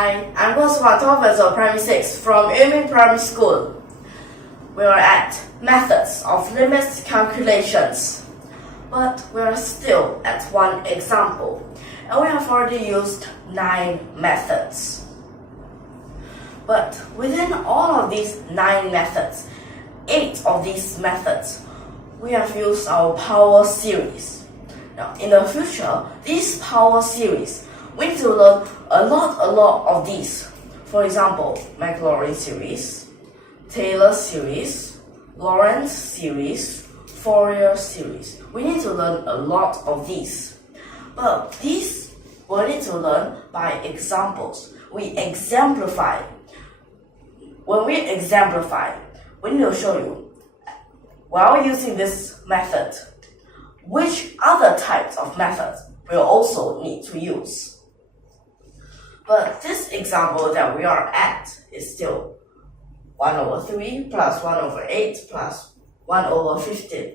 Hi, I'm GUO Primary 6 from YUMIN Primary School. We are at methods of limit calculations, but we are still at one example, and we have already used 9 methods. But within all of these 9 methods, 8 of these methods, we have used our power series. Now, in the future, these power series, we need to learn a lot of these. For example, Maclaurin series, Taylor series, Lorentz series, Fourier series. We need to learn a lot of these. But these we need to learn by examples. We exemplify. When we exemplify, we need to show you, while using this method, which other types of methods we'll also need to use. But this example that we are at is still 1 over 3 plus 1 over 8 plus 1 over 15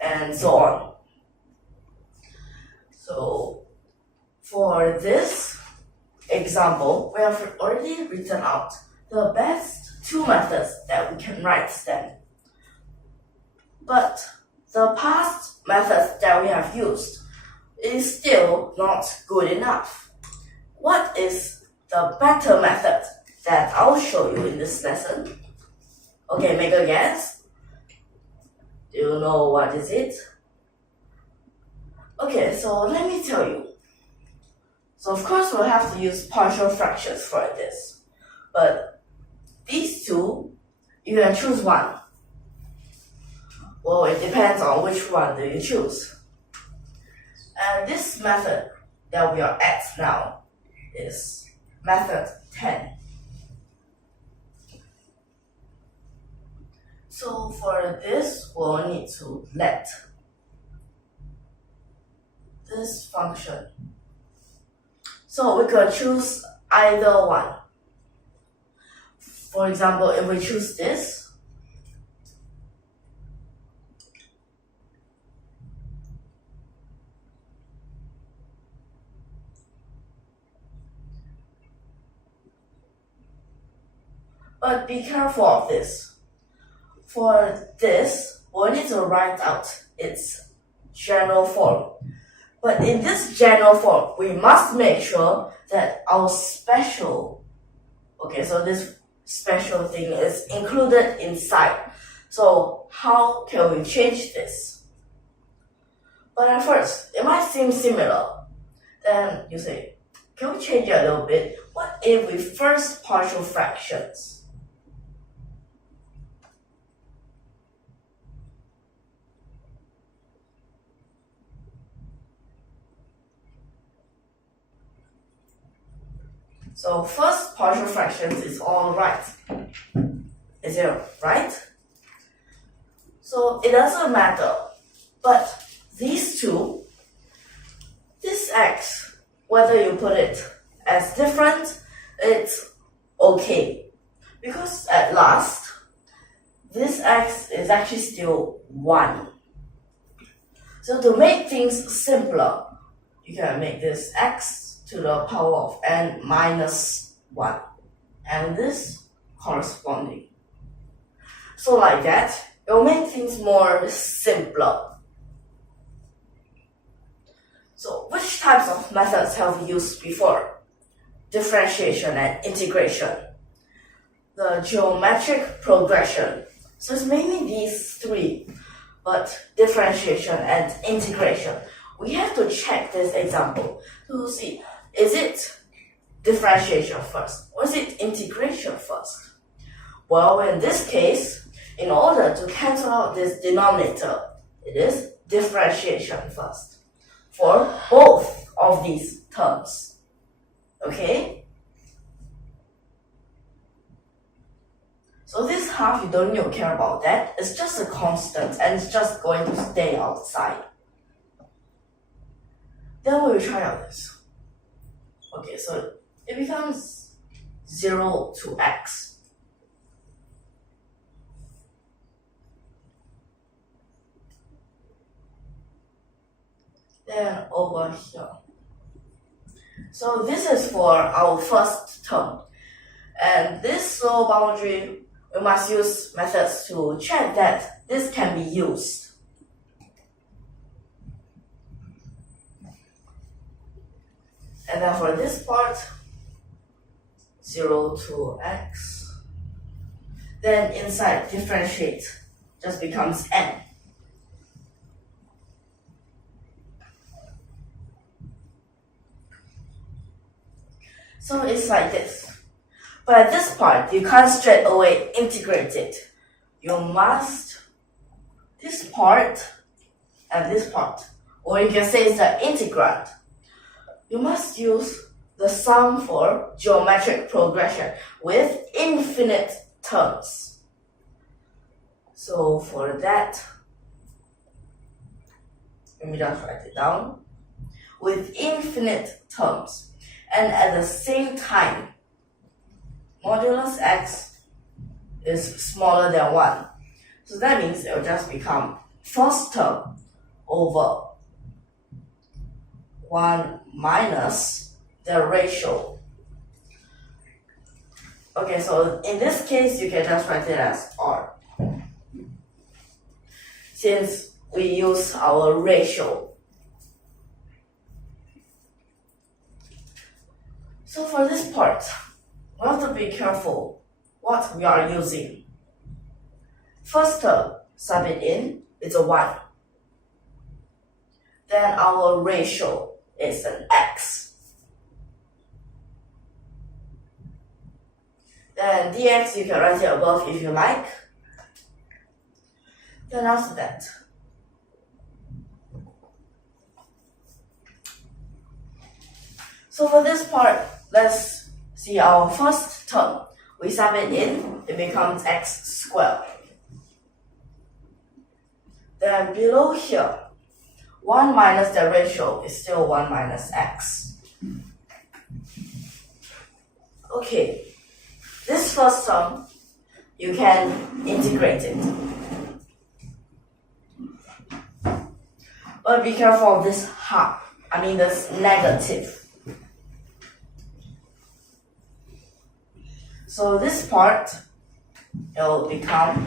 and so on. So for this example, we have already written out the best 2 methods that we can write then. But the past methods that we have used is still not good enough. What is the better method that I'll show you in this lesson? Okay, make a guess. Do you know what is it? Okay, so let me tell you. So of course we'll have to use partial fractions for this. But these 2, you can choose one. Well, it depends on which one do you choose. And this method that we are at now is method 10. So for this, we'll need to let this function. So we could choose either one. For example, if we choose this, but be careful of this. For this, we need to write out its general form. But in this general form, we must make sure that our special, so this special thing is included inside. So how can we change this? But at first, it might seem similar. Then you say, can we change it a little bit? What if we first partial fractions? So first partial fractions is all right. Is it right? So it doesn't matter. But these 2, this x, whether you put it as different, it's okay. Because at last, this x is actually still 1. So to make things simpler, you can make this x to the power of n minus 1, and this corresponding. So like that, it will make things more simpler. So which types of methods have we used before? Differentiation and integration. The geometric progression. So it's mainly these 3, but differentiation and integration. We have to check this example to see, is it differentiation first or is it integration first? Well, in this case, in order to cancel out this denominator, it is differentiation first for both of these terms. Okay? So this half, you don't need to care about that. It's just a constant and it's just going to stay outside. Then we will try out this. Okay, so it becomes 0 to x. Then over here, So this is for our first term. And this lower boundary, we must use methods to check that this can be used. And then for this part, 0 to x, then inside differentiate just becomes n. So it's like this. But at this part, you can't straight away integrate it. You must this part and this part, or you can say it's the integrand. You must use the sum for geometric progression with infinite terms. So for that, let me just write it down. With infinite terms, and at the same time, modulus x is smaller than 1. So that means it will just become first term over 1 minus the ratio. Okay, so in this case, you can just write it as r, since we use our ratio. So for this part, we have to be careful what we are using. First term, sub it in, it's a 1. Then our ratio is an x. Then dx, you can write it above if you like. Then after that, so for this part, let's see our first term. We sub it in, it becomes x squared. Then below here, 1 minus the ratio is still 1 minus x. Okay, this first term, you can integrate it. But be careful of this half, this negative. So this part, it will become,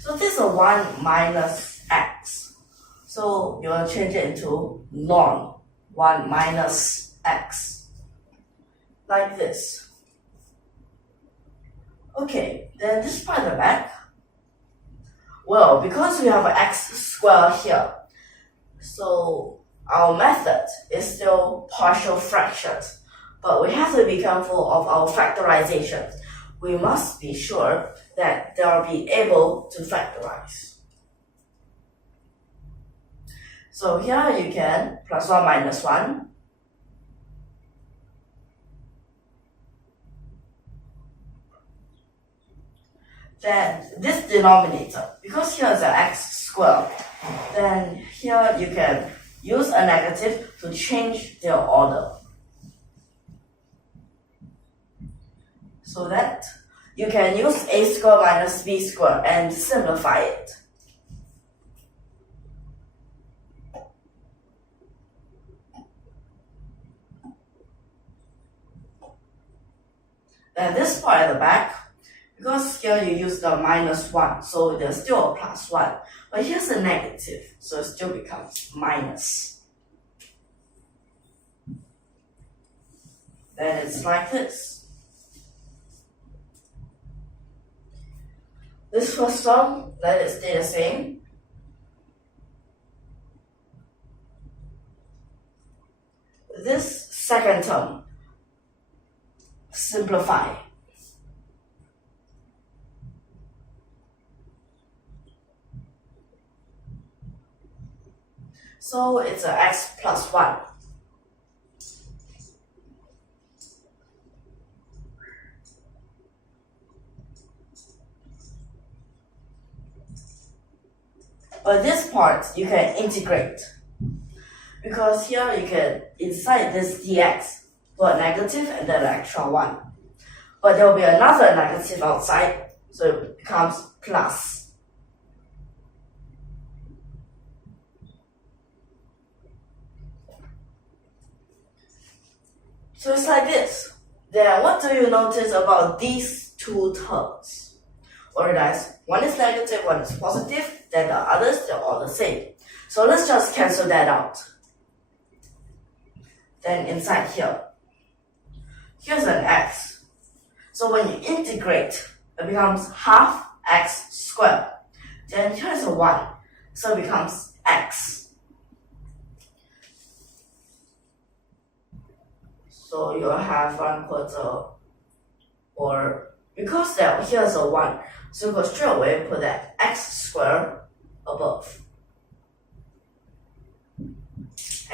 so this is a 1 minus x. So you will change it into ln 1 minus x, like this. Okay, then this part at the back, well, because we have an x squared here, so our method is still partial fractions, but we have to be careful of our factorization. We must be sure that they will be able to factorize. So here you can plus 1 minus 1. Then this denominator, because here is an x squared, then here you can use a negative to change their order. So that you can use a squared minus b squared and simplify it. Then this part at the back, because here you use the minus 1, so there's still a plus 1. But here's a negative, so it still becomes minus. Then it's like this. This first term, let it stay the same. This second term, simplify. So it's a x plus 1. But this part you can integrate, because here you can inside this dx put a negative and then an extra 1. But there will be another negative outside, so it becomes plus. So it's like this. Then what do you notice about these two terms? Or realize one is negative, one is positive, then the others, they're all the same. So let's just cancel that out. Then inside here, here's an x. So when you integrate, it becomes half x squared. Then here's a 1, so it becomes x. So you have 1/4, or because here's a 1, so you go straight away put that x squared above.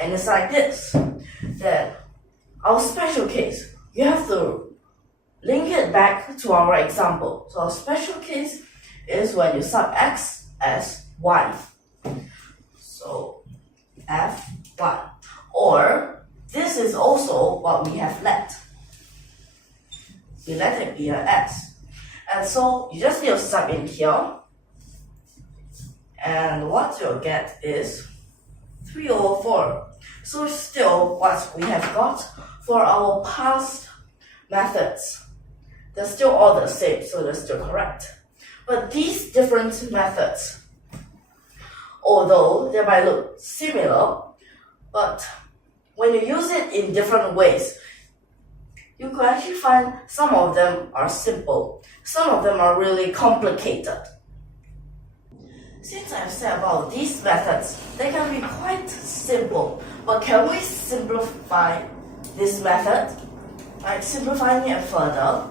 And it's like this. Then our special case, you have to link it back to our example. So our special case is when you sub x as 1. So f1. Or this is also what we have let. We let it be an s. And so you just need to sub in here. And what you'll get is 3/4. So still what we have got for our past methods, they're still all the same, so they're still correct. But these different methods, although they might look similar, but when you use it in different ways, you could actually find some of them are simple, some of them are really complicated. Since I've said about these methods, they can be quite simple, but can we simplify this method? Like simplifying it further?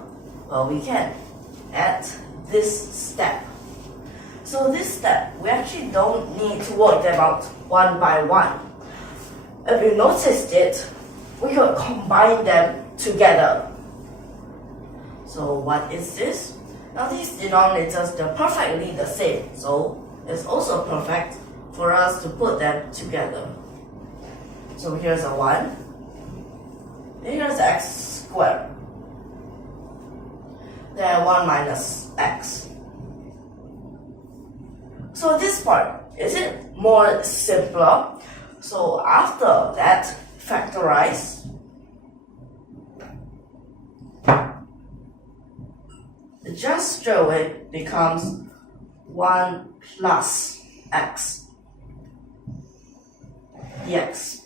Well, we can at this step. So this step, we actually don't need to work them out one by one. If you noticed it, we could combine them together. So what is this? Now these denominators, they're perfectly the same, so it's also perfect for us to put them together. So here's a 1, and here's x squared. Then 1 minus x. So this part, is it more simpler? So after that, factorize. It just straight away becomes 1 plus x dx.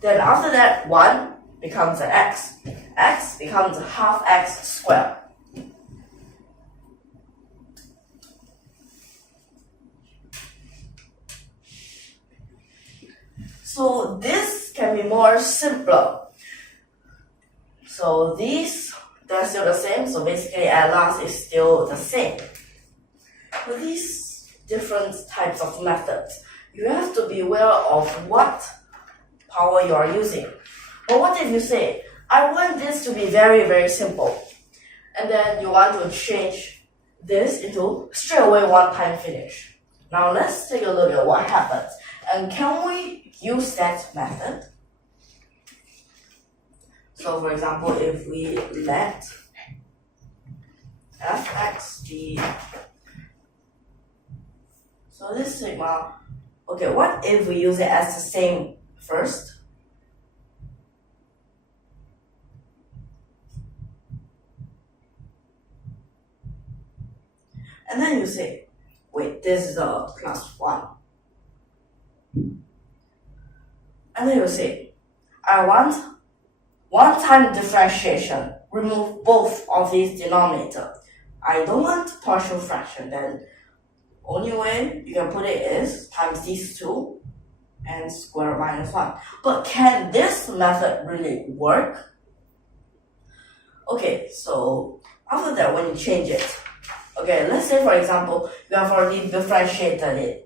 Then after that, 1 becomes an x. X becomes half x squared. So this can be more simpler. So these, they're still the same. So basically at last it's still the same. For these different types of methods, you have to be aware of what power you are using. But what if you say, I want this to be very, very simple, and then you want to change this into straight away one-time finish. Now let's take a look at what happens. And can we use that method? So for example, if we let fx be, so this sigma, okay, what if we use it as the same first? And then you say, wait, this is a plus 1. And then you say, I want one-time differentiation, remove both of these denominators. I don't want partial fraction, then only way you can put it is times these two and square minus 1. But can this method really work? Okay, so after that, when you change it, okay, let's say for example, you have already differentiated it.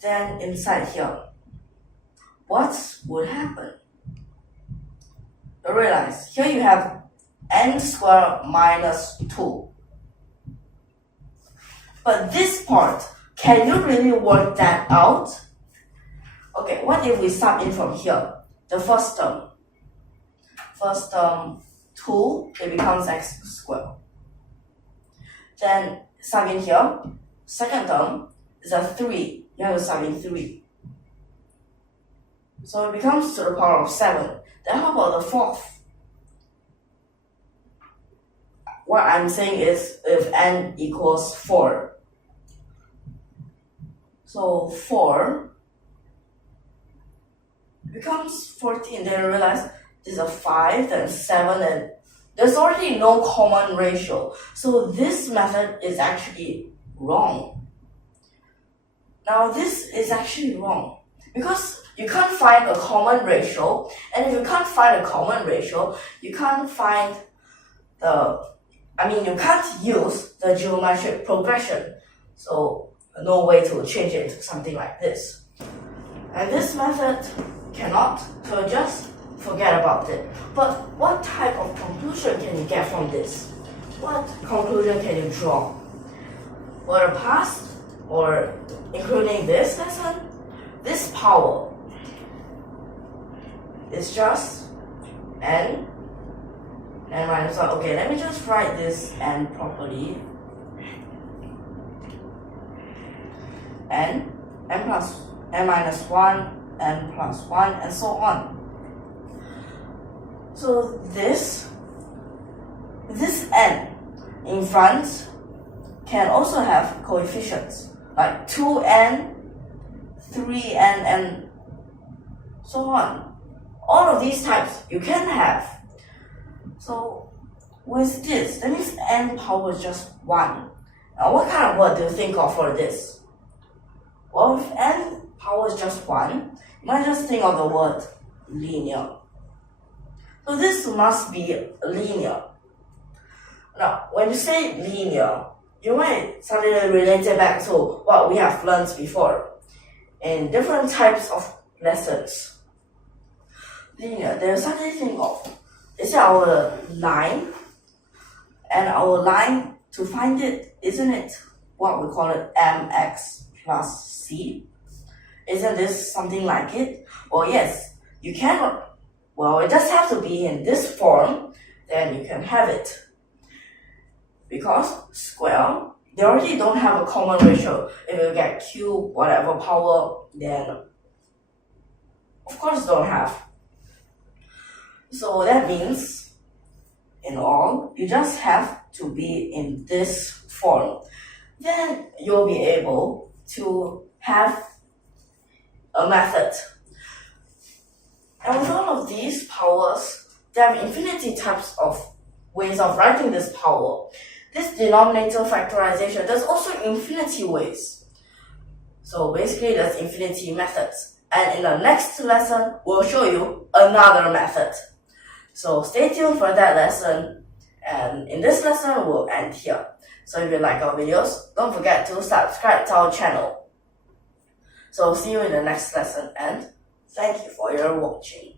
Then inside here, what would happen? You realize here you have n squared minus 2. But this part, can you really work that out? Okay, what if we sub in from here? The first term. First term 2, it becomes x squared. Then sub in here, second term is a 3. you have to subtract 3. So it becomes to the power of 7. Then how about the fourth? What I'm saying is if n equals 4. So 4 becomes 14. Then you realize there's a 5, then 7, and there's already no common ratio. So this method is actually wrong. Now this is actually wrong because you can't find a common ratio, and if you can't find a common ratio, you can't use the geometric progression. So no way to change it to something like this. And this method cannot, so just forget about it. But what type of conclusion can you get from this? What conclusion can you draw? For the past, or including this lesson, this power is just n minus 1. Okay, let me just write this n properly. n minus 1, n plus 1, and so on. So this n in front can also have coefficients like 2n, 3n, and so on. All of these types you can have. So with this, that means n power is just 1. Now what kind of word do you think of for this? Well, if n power is just 1, you might just think of the word linear. So this must be linear. Now, when you say linear, you might suddenly relate it back to what we have learned before in different types of lessons. Linear, then suddenly think of, is our line, and our line, to find it, isn't it what we call it mx plus c? Isn't this something like it? Well, yes, you can. Well, it just has to be in this form, then you can have it. Because square, they already don't have a common ratio. If you get cube, whatever power, then of course don't have. So that means, in all, you just have to be in this form. Then you'll be able to have a method. And with all of these powers, there are infinity types of ways of writing this power. This denominator factorization, there's also infinity ways. So basically, there's infinity methods. And in the next lesson, we'll show you another method. So stay tuned for that lesson. And in this lesson, we'll end here. So if you like our videos, don't forget to subscribe to our channel. So see you in the next lesson, and thank you for your watching.